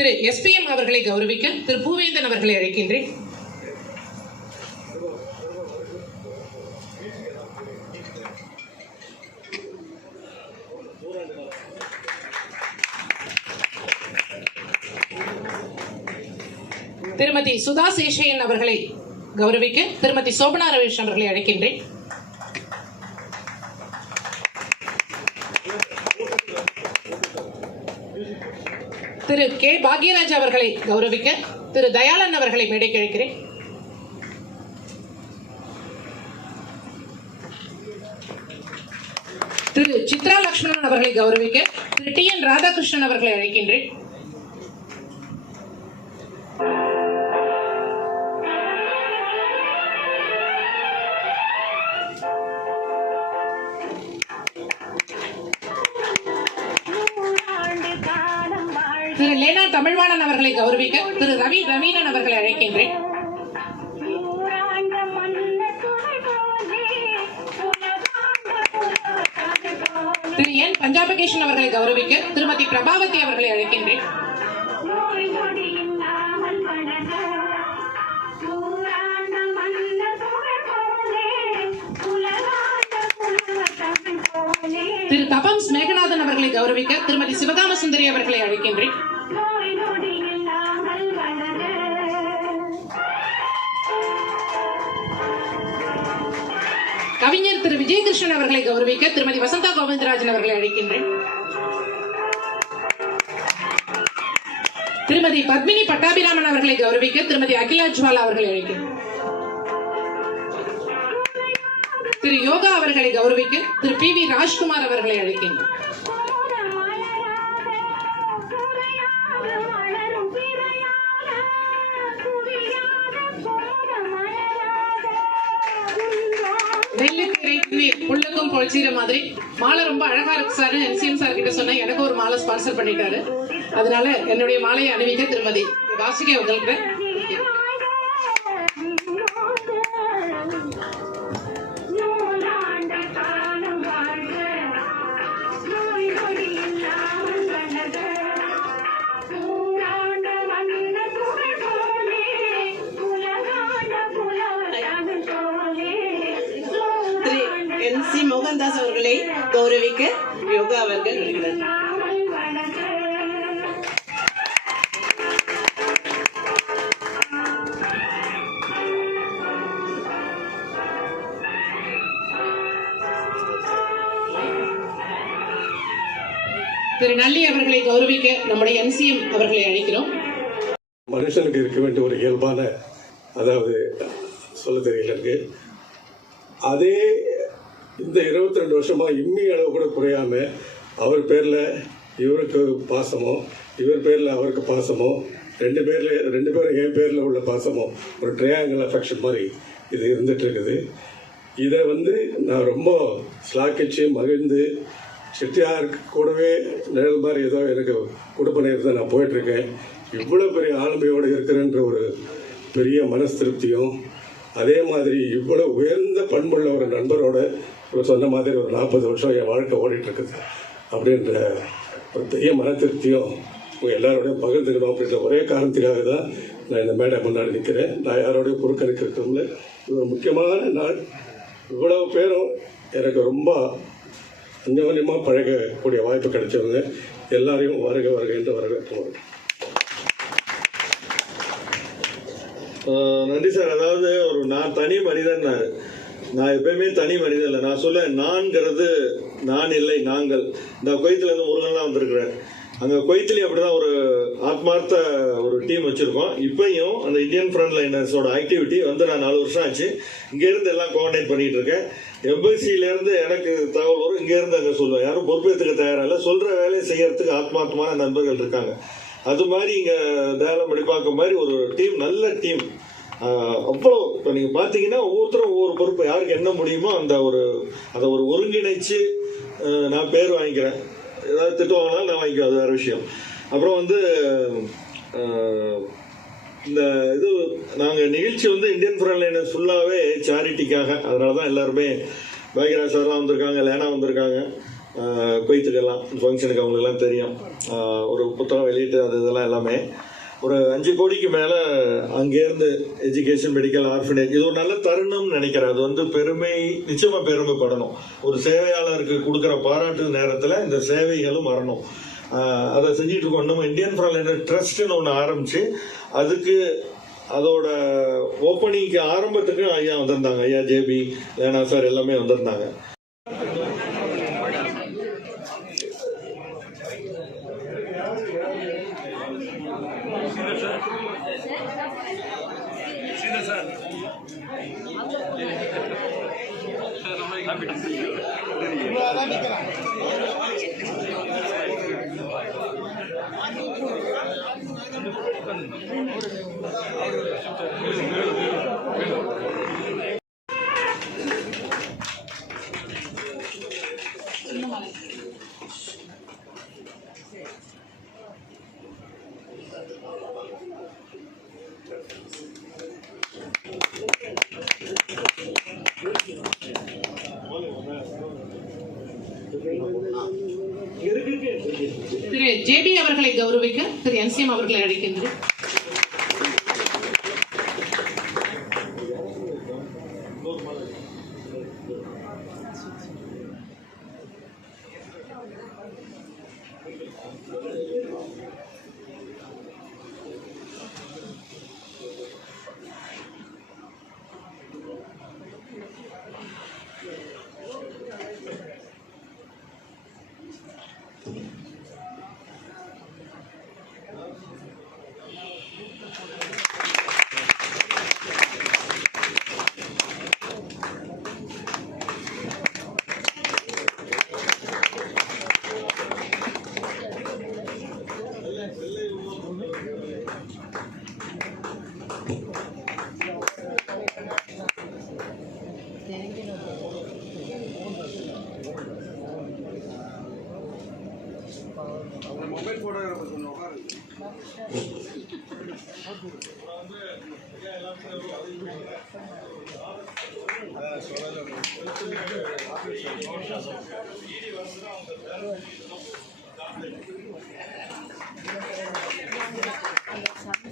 திரு SPM அவர்களை கௌரவிக்க திரு பூவேந்தன் அவர்களை அழைக்கின்றேன். திருமதி சுதா சேஷையன் அவர்களை கௌரவிக்க திருமதி சோபனா ரவீஷ் அவர்களை அழைக்கின்றேன். திரு கே பாக்யராஜ் அவர்களை கௌரவிக்க திரு தயாளன் அவர்களை மேடைக்கு அழைக்கிறேன். திரு சித்ரா லட்சுமணன் அவர்களை கௌரவிக்க திரு TN ராதாகிருஷ்ணன் அவர்களை அழைக்கின்றேன். திரு லேனா தமிழ்வாணன் அவர்களை கௌரவிக்க திரு ரவி ரவீனன் அவர்களை அழைக்கின்றேன். திரு N பஞ்சாபகேஷன் அவர்களை கௌரவிக்க திருமதி பிரபாவதி அவர்களை அழைக்கின்றேன். திரு தபம்ஸ் மேகநாதன் அவர்களை கௌரவிக்க திருமதி சிவகாம சுந்தரி அவர்களை அழைக்கின்றேன். கவிஞர் திரு விஜயகிருஷ்ணன் அவர்களை கௌரவிக்க திருமதி வசந்தா கோவிந்தராஜன் அவர்களை அழைக்கின்றேன். திருமதி பத்மினி பட்டாபிராமன் அவர்களை கௌரவிக்க திருமதி அகிலா ஜுவாலா அவர்களை அழைக்கின்றேன். திரு யோகா அவர்களை கௌரவிக்க திரு PV ராஜ்குமார் அவர்களை அழைக்கின்றேன். புள்ளுக்கும் பொழிச்சிற மாதிரி மாலை ரொம்ப அழகா இருக்கு சார். NCM சார் கிட்ட சொன்ன எனக்கு ஒரு மாலை ஸ்பான்சர் பண்ணிட்டாரு. அதனால என்னுடைய மாலையை அணிவிக்க திருமதி வாசிகை அவர்களுக்கு NC மோகன்தாஸ் அவர்களை கௌரவிக்க யோகா அவர்கள் வருகிறார். திரு நல்லி அவர்களை கௌரவிக்க நம்முடைய NCM அவர்களை அழைக்கிறோம். மனுஷனுக்கு இருக்க வேண்டிய ஒரு இயல்பான, அதாவது சொல்ல தெரியல இருக்கு, அதே இந்த 22 வருஷமா இம்மி அளவு கூட குறையாம அவர் பேர்ல இவருக்கு பாசமோ, இவர் பேர்ல அவருக்கு பாசமோ, ரெண்டு பேரும் என் பேர்ல உள்ள பாசமோ, ஒரு ட்ரையாங்கிள் அஃபெக்ஷன் மாதிரி இது இருந்துட்டு இருக்குது. இதை நான் ரொம்ப ஸ்லாக்கிச்சு மகிழ்ந்து செட்டியாருக்கு கூடவே நிழல் மாதிரி ஏதோ எனக்கு கொடுப்பனை இருந்தால் நான் போயிட்டுருக்கேன். இவ்வளோ பெரிய ஆளுமையோடு இருக்கிறேன்ற ஒரு பெரிய மனசு திருப்தியும், அதே மாதிரி இவ்வளோ உயர்ந்த பண்புள்ள ஒரு நண்பரோட சொன்ன மாதிரி ஒரு 40 வருஷம் என் வாழ்க்கை ஓடிட்டுருக்குது அப்படின்ற ஒரு பெரிய மன திருப்தியும் உங்கள் எல்லாரோடையும் பகிர்ந்துக்கணும் அப்படின்ற ஒரே காரணத்துக்காக தான் நான் இந்த மேடை முன்னாடி நிற்கிறேன். நான் யாரோடையும் குறுக்கணிக்கிறதுல இது ஒரு முக்கியமான நாள். இவ்வளவு பேரும் எனக்கு ரொம்ப அந்யோன்யமாக பழகக்கூடிய வாய்ப்பு கிடைச்சவங்க எல்லாரையும் வருக வருக என்று வரவேற்று. நன்றி சார். அதாவது நான் தனி மனிதன், நான் எப்பயுமே தனி மனிதன் இல்லை. நான் சொல்ல நான்கிறது நான் இல்லை நாங்கள். இந்த குவைத்திலேருந்து முருகன்லாம் வந்திருக்கிறேன். அங்கே குவைத்திலையும் அப்படி தான் ஒரு ஆத்மார்த்த ஒரு டீம் வச்சுருக்கோம். இப்பையும் அந்த இந்தியன் ஃப்ரண்ட் லைனர்ஸோட ஆக்டிவிட்டி நான் 4 வருஷம் ஆச்சு. இங்கேருந்து எல்லாம் கோஆர்டினேட் பண்ணிகிட்டு இருக்கேன். எம்பசியிலேருந்து எனக்கு தகவல் வரும், இங்கேருந்து அங்கே சொல்லுவேன். யாரும் பொறுப்பேற்றுக்க தயாராக இல்லை. சொல்கிற வேலையை செய்யறதுக்கு ஆத்மார்த்தமான நண்பர்கள் இருக்காங்க. அது மாதிரி இங்கே டேலம் மடிப்பாக்க மாதிரி ஒரு டீம், நல்ல டீம். அவ்வளோ இப்போ நீங்கள் பார்த்தீங்கன்னா ஒவ்வொருத்தரும் ஒவ்வொரு பொறுப்பு யாருக்கு என்ன முடியுமோ அதை ஒரு ஒருங்கிணைச்சு நான் பேர் வாங்கிக்கிறேன். ஏதாவது திட்டம் வாங்கினாலும் நான் வாங்கிக்குவேன், அது வேறு விஷயம். அப்புறம் இந்த இது நாங்கள் நிகழ்ச்சி இந்தியன் ஃப்ரண்ட் லைனர்ஸ் ஃபுல்லாகவே சேரிட்டிக்காக. அதனால தான் எல்லாருமே பாக்யராஜ் சார்லாம் வந்திருக்காங்க, லேனா வந்திருக்காங்க. குவைத்துக்கெல்லாம் ஃபங்க்ஷனுக்கு அவங்களுக்கெல்லாம் தெரியும். ஒரு புத்தகம் வெளியிட்டு அது இதெல்லாம் எல்லாமே ஒரு 5 கோடிக்கு மேலே அங்கேருந்து எஜுகேஷன், மெடிக்கல், ஆர்ஃபனேஜ், இது ஒரு நல்ல தருணம்னு நினைக்கிறேன். அது வந்து நிச்சயமாக பெருமைப்படணும். ஒரு சேவையாளருக்கு கொடுக்குற பாராட்டு நேரத்தில் இந்த சேவைகளும் வரணும். அதை செஞ்சுட்டு இருக்கோம். நம்ம இந்தியன் ஃபார் ட்ரஸ்ட்னு ஒன்று ஆரம்பித்து அதுக்கு அதோட ஓப்பனிங்க்கு ஆரம்பத்துக்கு ஐயா வந்திருந்தாங்க. ஐயா ஜேபி லேனா சார் எல்லாமே வந்திருந்தாங்க. திரு ஜேபி அவர்களை கௌரவிக்க திரு NCM அவர்களை அழைக்கின்றேன்.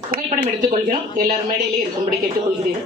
புகைப்படம் எடுத்துக்கொள்கிறோம். எல்லாரும் மேடையிலே இருக்கும்படி கேட்டுக்கொள்கிறேன்.